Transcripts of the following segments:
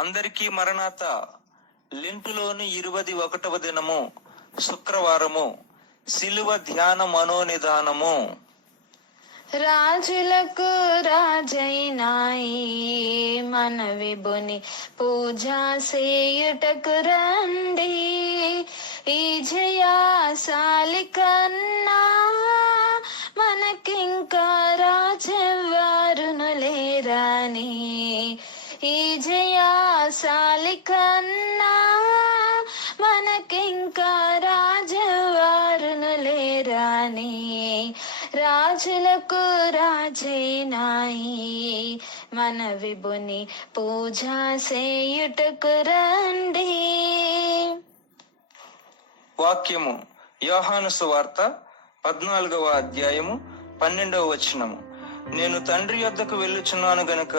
అందరికీ మరణాత. లెంటులోని 21వ దినము, శుక్రవారము. శిలువ ధ్యాన మనోనిదానము. రాజులకు రాజైనాయి మన విభుని పూజా సేయుటకు రండి. ఈ జయాశాలి కన్నా మనకింకా రాజెవ్వారును లేరని. ఈ జయాశాలి కన్నా మనకింకా రాజెవ్వారును లేరని. రాజులకు రాజైనాయి మన విభుని పూజా సేయుటకు రండి. వాక్యము యోహాను సువార్త 14వ అధ్యాయము 12వ వచనము. నేను తండ్రి యొద్దకు వెళ్ళుచున్నాను గనుక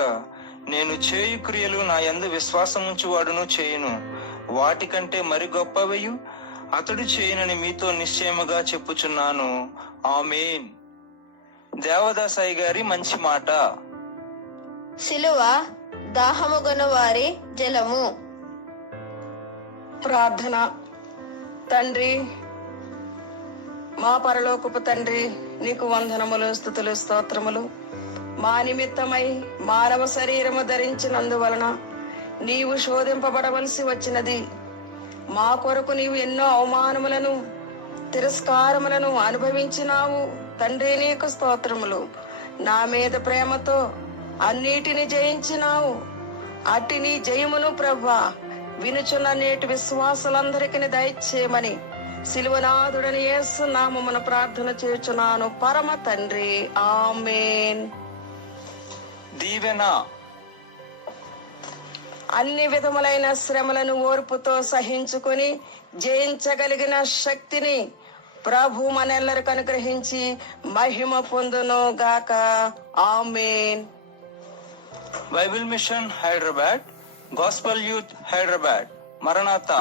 నేను చేయు క్రియలు నా యందు విశ్వాసముంచువాడును చేయును, వాటికంటే మరి గొప్పవయు అతడు చేయునని మీతో నిశ్చయముగా చెప్పుచున్నాను. ఆమేన్. దేవదాసాయి గారి మంచి మాట. సిలువ దాహముగొన వారి జలము. ప్రార్థన. తండ్రి, మా పరలోకపు తండ్రి, నీకు వందనములు, స్తుతులు, స్తోత్రములు. మా నిమిత్తమై మానవ శరీరము ధరించినందువలన నీవు శోధింపబడవలసి వచ్చినది. మా కొరకు నీవు ఎన్నో అవమానములను, తిరస్కారములను అనుభవించినావు. తండ్రి, నీకు స్తోత్రములు. నా మీద ప్రేమతో అన్నిటిని జయించినావు. అట్టి నీ జయమును ప్రభువా వినుచున్న నేటి విశ్వాసులందరికీ దయచేయమని సిలువనాథుడని యేసు నామమున ప్రార్థన చేయుచున్నాను పరమ తండ్రి. ఆమేన్. దీవెన. అన్ని విధములైన శ్రమలను ఓర్పుతో సహించుకొని జయించగలిగిన శక్తిని ప్రభు మనెల్లరికి అనుగ్రహించి మహిమ పొందును గాక. Amen. Bible mission Hyderabad, gospel youth Hyderabad. మరణాత.